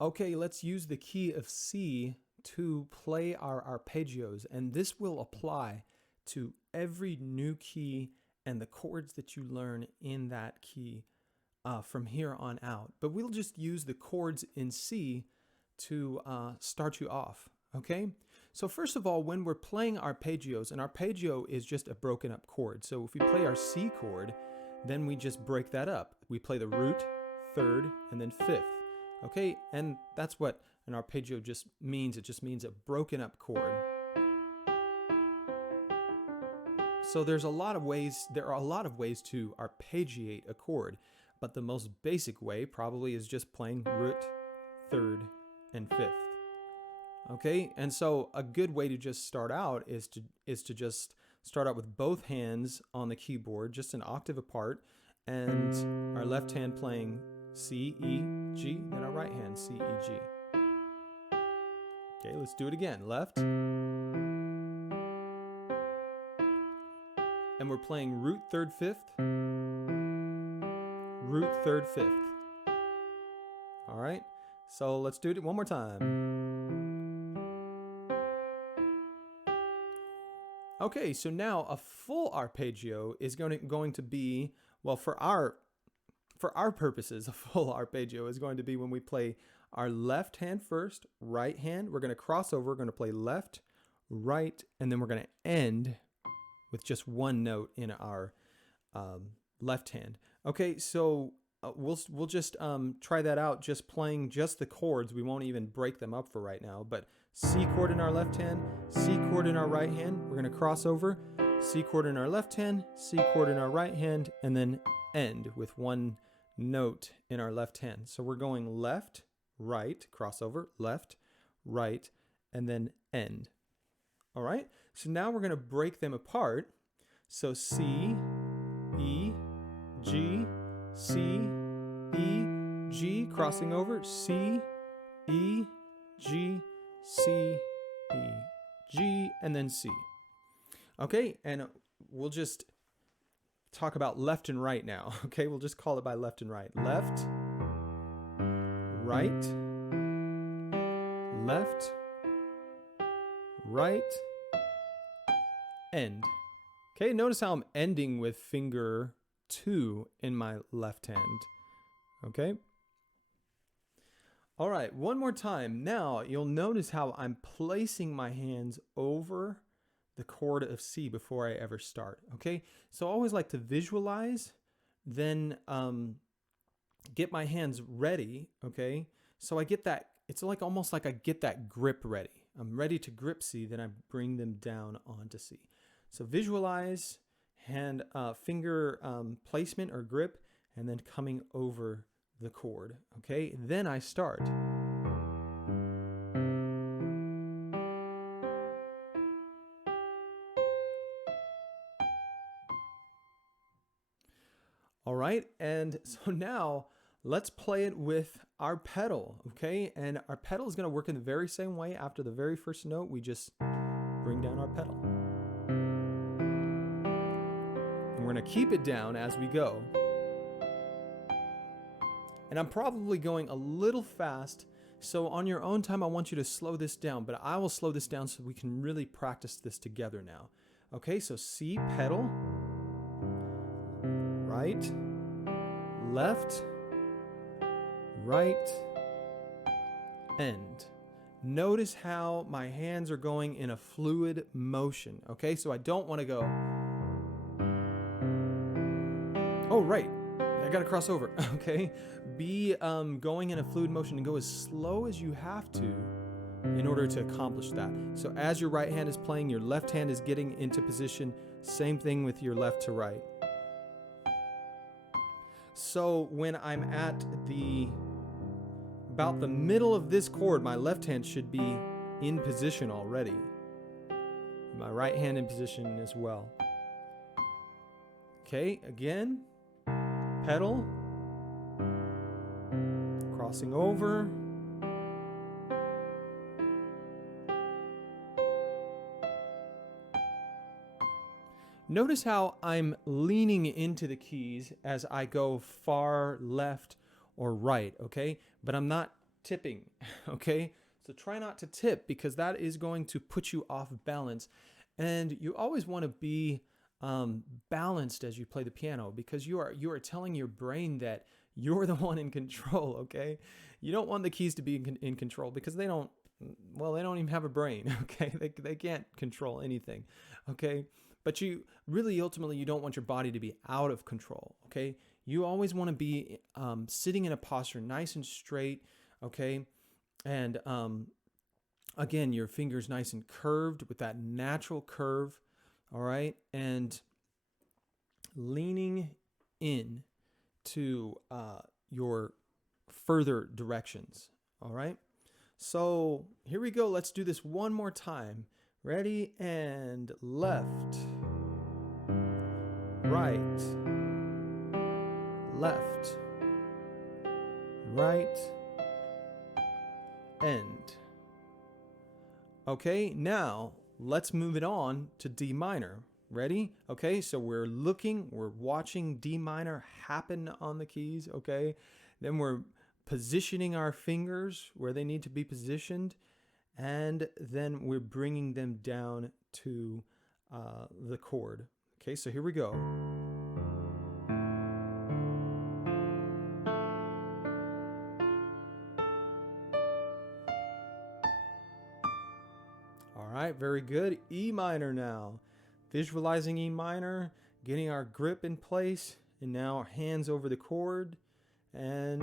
Okay, let's use the key of C to play our arpeggios, and this will apply to every new key and the chords that you learn in that key from here on out. But we'll just use the chords in C to start you off, okay? So first of all, when we're playing arpeggios, an arpeggio is just a broken up chord. So if we play our C chord, then we just break that up. We play the root, third, and then fifth. Okay, and that's what an arpeggio just means. It just means a broken up chord. So there are a lot of ways to arpeggiate a chord, but the most basic way probably is just playing root, third, and fifth. Okay, and so a good way to just start out is to just start out with both hands on the keyboard, just an octave apart, and our left hand playing C, E, G, then our right hand C, E, G. Okay, let's do it again. Left. And we're playing root, third, fifth. Root, third, fifth. All right, so let's do it one more time. Okay, so now a full arpeggio is going to be, well, for our purposes, a full arpeggio is going to be when we play our left hand first, right hand. We're going to cross over. We're going to play left, right, and then we're going to end with just one note in our left hand. Okay, so we'll just try that out, just playing just the chords. We won't even break them up for right now, but C chord in our left hand, C chord in our right hand. We're going to cross over, C chord in our left hand, C chord in our right hand, and then end with one note in our left hand. So we're going left, right, crossover, left, right, and then end. All right, so now we're going to break them apart. So C, E, G, C, E, G, crossing over, C, E, G, C, E, G, and then C. Okay, and we'll just talk about left and right now. Okay, we'll just call it by left and right. Left, right, left, right, end. Okay, notice how I'm ending with finger 2 in my left hand. Okay. All right, one more time. Now you'll notice how I'm placing my hands over the chord of C before I ever start. Okay, so I always like to visualize, then get my hands ready. Okay, so I get that, it's like almost like I get that grip ready. I'm ready to grip C, then I bring them down onto C. So visualize, hand, finger placement or grip, and then coming over the chord. Okay, then I start. All right, and so now let's play it with our pedal, okay? And our pedal is going to work in the very same way. After the very first note, we just bring down our pedal. And we're going to keep it down as we go. And I'm probably going a little fast, so on your own time, I want you to slow this down, but I will slow this down so we can really practice this together now. Okay, so C, pedal, right, left, right, end. Notice how my hands are going in a fluid motion. Okay, so I don't want to go, oh, right, I got to cross over. Okay, be going in a fluid motion and go as slow as you have to in order to accomplish that. So as your right hand is playing, your left hand is getting into position. Same thing with your left to right. So when I'm at about the middle of this chord, my left hand should be in position already. My right hand in position as well. Okay, again, pedal, crossing over. Notice how I'm leaning into the keys as I go far left or right, okay? But I'm not tipping, okay? So try not to tip, because that is going to put you off balance. And you always want to be balanced as you play the piano, because you are telling your brain that you're the one in control, okay? You don't want the keys to be in control, because they don't even have a brain, okay? They can't control anything, okay? But you really, ultimately, you don't want your body to be out of control, okay? You always want to be sitting in a posture nice and straight, okay? And again, your fingers nice and curved with that natural curve, all right? And leaning in to your further directions, all right? So here we go. Let's do this one more time. Ready? And left, right, left, right, end. Okay, now let's move it on to D minor. Ready? Okay, so we're watching D minor happen on the keys, okay? Then we're positioning our fingers where they need to be positioned, and then we're bringing them down to the chord. Okay, so here we go. All right, very good. E minor now. Visualizing E minor, getting our grip in place, and now hands over the chord, and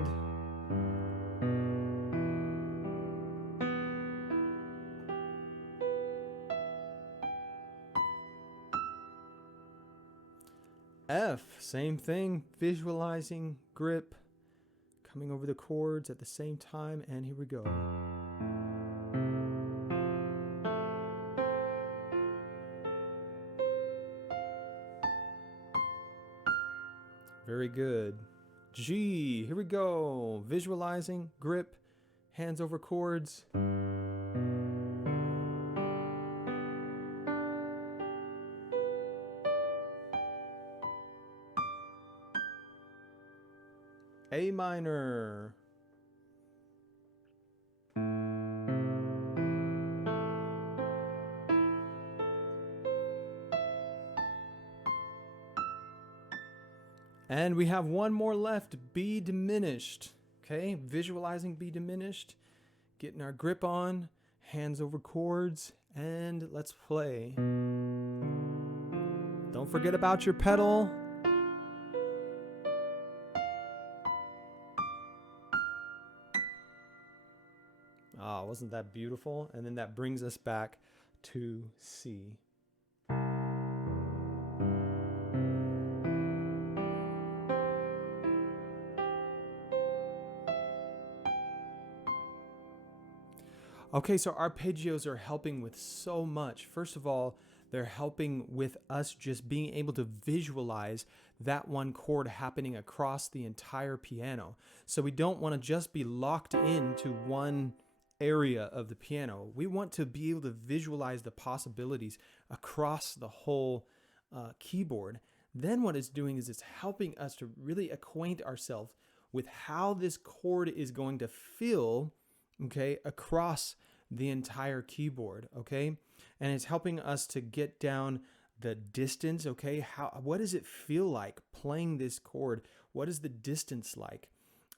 F, same thing, visualizing grip, coming over the chords at the same time, and here we go. Very good. G, here we go. Visualizing, grip, hands over chords. A minor. And we have one more left, B diminished. Okay, visualizing B diminished, getting our grip on, hands over chords, and let's play. Don't forget about your pedal. Ah, wasn't that beautiful? And then that brings us back to C. Okay, so arpeggios are helping with so much. First of all, they're helping with us just being able to visualize that one chord happening across the entire piano. So we don't want to just be locked into one area of the piano. We want to be able to visualize the possibilities across the whole keyboard. Then what it's doing is it's helping us to really acquaint ourselves with how this chord is going to feel, okay, across the entire keyboard, okay? And it's helping us to get down the distance, okay? What does it feel like playing this chord? What is the distance like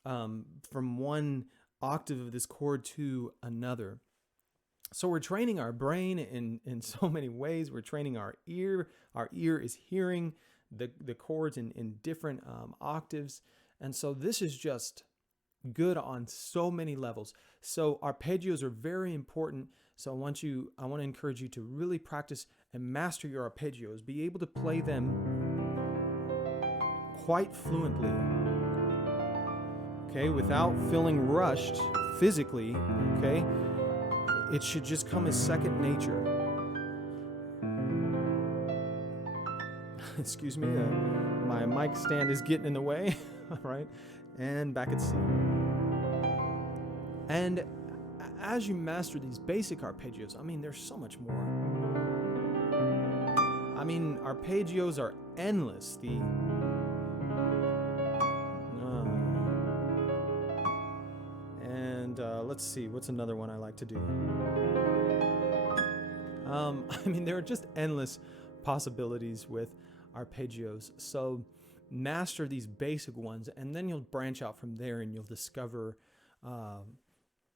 from one octave of this chord to another? So we're training our brain in so many ways. We're training our ear. Our ear is hearing the chords in different octaves. And so this is just good on so many levels. So arpeggios are very important. So I want to encourage you to really practice and master your arpeggios. Be able to play them quite fluently, okay, without feeling rushed physically, okay? It should just come as second nature. Excuse me, my mic stand is getting in the way. All right, and back at C. And as you master these basic arpeggios, I mean, there's so much more. I mean, arpeggios are endless. let's see, what's another one I like to do? I mean, there are just endless possibilities with arpeggios. So master these basic ones, and then you'll branch out from there, and you'll discover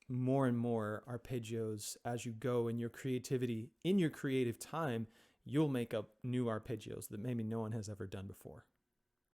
more and more arpeggios as you go in your creativity. In your creative time, you'll make up new arpeggios that maybe no one has ever done before.